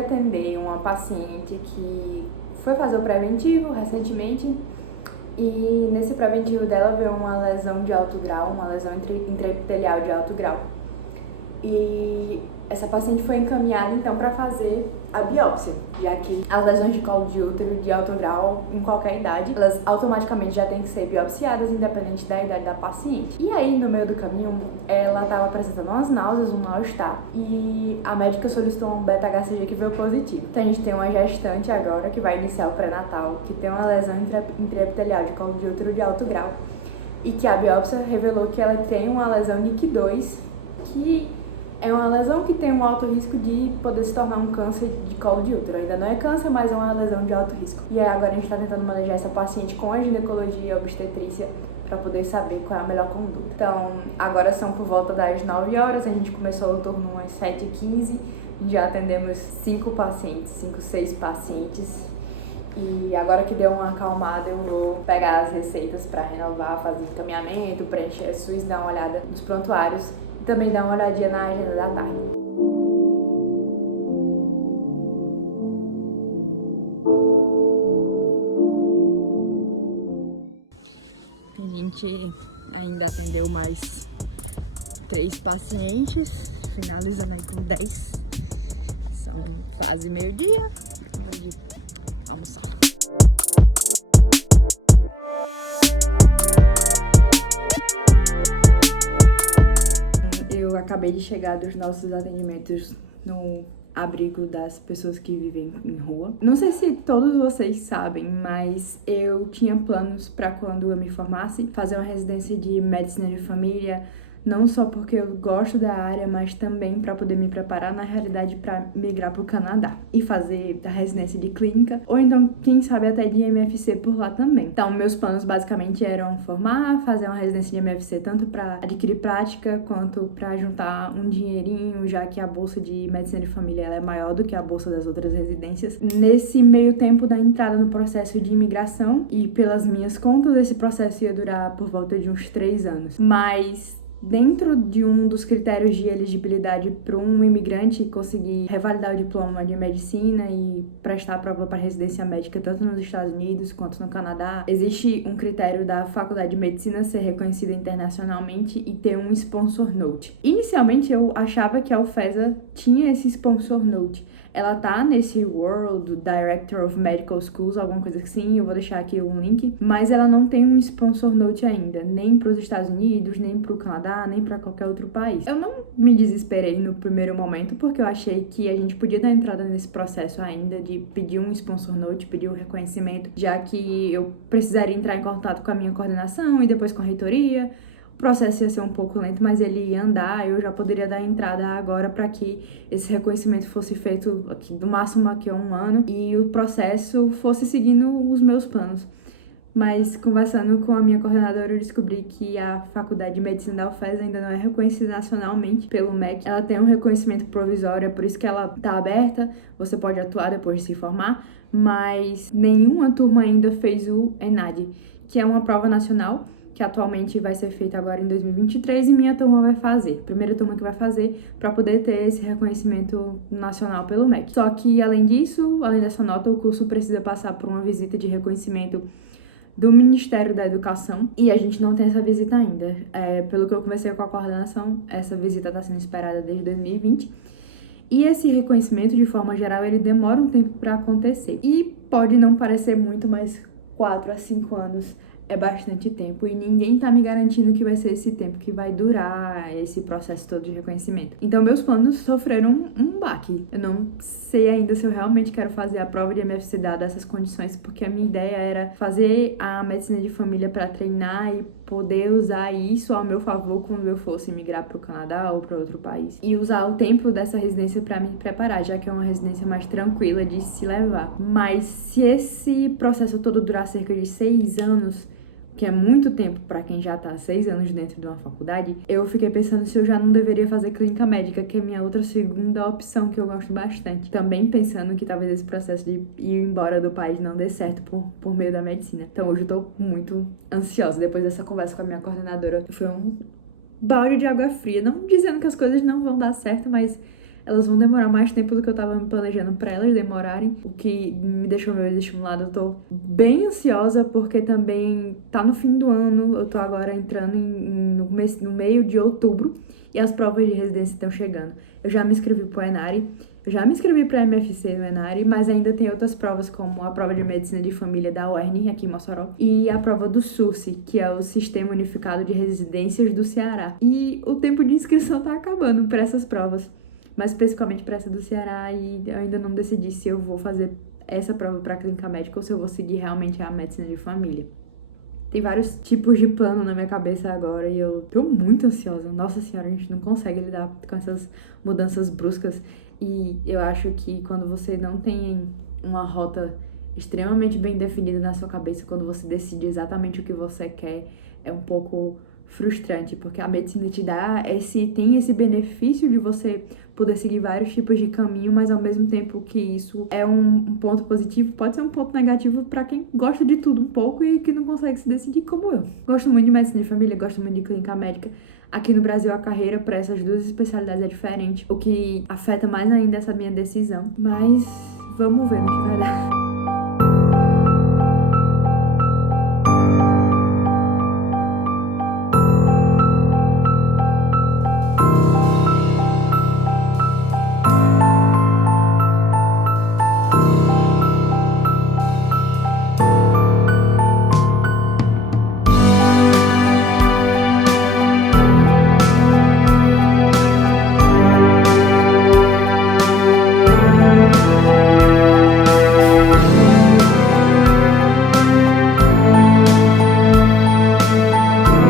atender uma paciente que foi fazer o preventivo recentemente e nesse preventivo dela veio uma lesão de alto grau, uma lesão intraepitelial de alto grau. E essa paciente foi encaminhada então para fazer a biópsia, já que as lesões de colo de útero de alto grau, em qualquer idade, elas automaticamente já têm que ser biopsiadas, independente da idade da paciente. E aí, no meio do caminho, ela estava apresentando umas náuseas, um mal-estar, e a médica solicitou um beta-HCG que veio positivo. Então a gente tem uma gestante agora, que vai iniciar o pré-natal, que tem uma lesão intraepitelial de colo de útero de alto grau, e que a biópsia revelou que ela tem uma lesão NIC2, que é uma lesão que tem um alto risco de poder se tornar um câncer de colo de útero. Ainda não é câncer, mas é uma lesão de alto risco. E aí agora a gente está tentando manejar essa paciente com a ginecologia e a obstetrícia para poder saber qual é a melhor conduta. Então, agora são por volta das 9 horas, a gente começou o turno às 7h15, já atendemos 6 pacientes. E agora que deu uma acalmada, eu vou pegar as receitas para renovar, fazer encaminhamento, preencher a SUS, dar uma olhada nos prontuários e também dar uma olhadinha na agenda da tarde. A gente ainda atendeu mais 3 pacientes, finalizando aí com 10. São quase meio-dia. Vou almoçar. Eu acabei de chegar dos nossos atendimentos no abrigo das pessoas que vivem em rua. Não sei se todos vocês sabem, mas eu tinha planos para quando eu me formasse fazer uma residência de medicina de família, não só porque eu gosto da área, mas também para poder me preparar na realidade para migrar para o Canadá e fazer a residência de clínica, ou então, quem sabe, até de MFC por lá também. Então, meus planos basicamente eram formar, fazer uma residência de MFC tanto para adquirir prática quanto para juntar um dinheirinho, já que a bolsa de medicina de família ela é maior do que a bolsa das outras residências. Nesse meio tempo da entrada no processo de imigração, e pelas minhas contas, esse processo ia durar por volta de uns 3 anos. Mas dentro de um dos critérios de elegibilidade para um imigrante conseguir revalidar o diploma de medicina e prestar a prova para residência médica tanto nos Estados Unidos quanto no Canadá, existe um critério da Faculdade de Medicina ser reconhecida internacionalmente e ter um sponsor note. Inicialmente eu achava que a UFESA tinha esse sponsor note. Ela tá nesse World Director of Medical Schools, alguma coisa assim, eu vou deixar aqui um link, mas ela não tem um sponsor note ainda, nem para os Estados Unidos, nem para o Canadá, nem para qualquer outro país. Eu não me desesperei no primeiro momento, porque eu achei que a gente podia dar entrada nesse processo ainda de pedir um sponsor note, pedir um reconhecimento, já que eu precisaria entrar em contato com a minha coordenação e depois com a reitoria. O processo ia ser um pouco lento, mas ele ia andar, eu já poderia dar entrada agora para que esse reconhecimento fosse feito aqui, do máximo aqui a 1 ano e o processo fosse seguindo os meus planos. Mas conversando com a minha coordenadora, eu descobri que a Faculdade de Medicina da UFES ainda não é reconhecida nacionalmente pelo MEC. Ela tem um reconhecimento provisório, é por isso que ela está aberta, você pode atuar depois de se formar, mas nenhuma turma ainda fez o ENAD, que é uma prova nacional, que atualmente vai ser feita agora em 2023 e minha turma vai fazer, primeira turma que vai fazer para poder ter esse reconhecimento nacional pelo MEC. Só que além disso, além dessa nota, o curso precisa passar por uma visita de reconhecimento do Ministério da Educação e a gente não tem essa visita ainda. Pelo que eu conversei com a coordenação, essa visita está sendo esperada desde 2020 e esse reconhecimento, de forma geral, ele demora um tempo para acontecer e pode não parecer muito, mas 4 a 5 anos é bastante tempo e ninguém tá me garantindo que vai ser esse tempo que vai durar esse processo todo de reconhecimento. Então, meus planos sofreram um baque. Eu não sei ainda se eu realmente quero fazer a prova de MFC dada essas condições, porque a minha ideia era fazer a medicina de família para treinar e poder usar isso ao meu favor quando eu fosse migrar para o Canadá ou para outro país. E usar o tempo dessa residência para me preparar, já que é uma residência mais tranquila de se levar. Mas se esse processo todo durar cerca de 6 anos, que é muito tempo para quem já tá 6 anos dentro de uma faculdade, eu fiquei pensando se eu já não deveria fazer clínica médica, que é a minha outra segunda opção, que eu gosto bastante. Também pensando que talvez esse processo de ir embora do país não dê certo por meio da medicina. Então hoje eu tô muito ansiosa. Depois dessa conversa com a minha coordenadora, foi um balde de água fria. Não dizendo que as coisas não vão dar certo, mas elas vão demorar mais tempo do que eu tava me planejando pra elas demorarem, o que me deixou meio estimulada. Eu tô bem ansiosa porque também tá no fim do ano, eu tô agora entrando no meio de outubro e as provas de residência estão chegando. Eu já me inscrevi pro Enare, eu já me inscrevi pra MFC no Enare, mas ainda tem outras provas, como a prova de medicina de família da UERN, aqui em Mossoró, e a prova do SURSE, que é o Sistema Unificado de Residências do Ceará. E o tempo de inscrição tá acabando para essas provas, mais especificamente para essa do Ceará, e eu ainda não decidi se eu vou fazer essa prova pra clínica médica ou se eu vou seguir realmente a medicina de família. Tem vários tipos de plano na minha cabeça agora e eu tô muito ansiosa. Nossa senhora, a gente não consegue lidar com essas mudanças bruscas. E eu acho que quando você não tem uma rota extremamente bem definida na sua cabeça, quando você decide exatamente o que você quer, é um pouco frustrante, porque a medicina te dá tem esse benefício de você poder seguir vários tipos de caminho, mas ao mesmo tempo que isso é um ponto positivo, pode ser um ponto negativo para quem gosta de tudo um pouco e que não consegue se decidir como eu. Gosto muito de medicina de família, gosto muito de clínica médica. Aqui no Brasil, a carreira para essas duas especialidades é diferente, o que afeta mais ainda essa minha decisão. Mas vamos ver no que vai dar.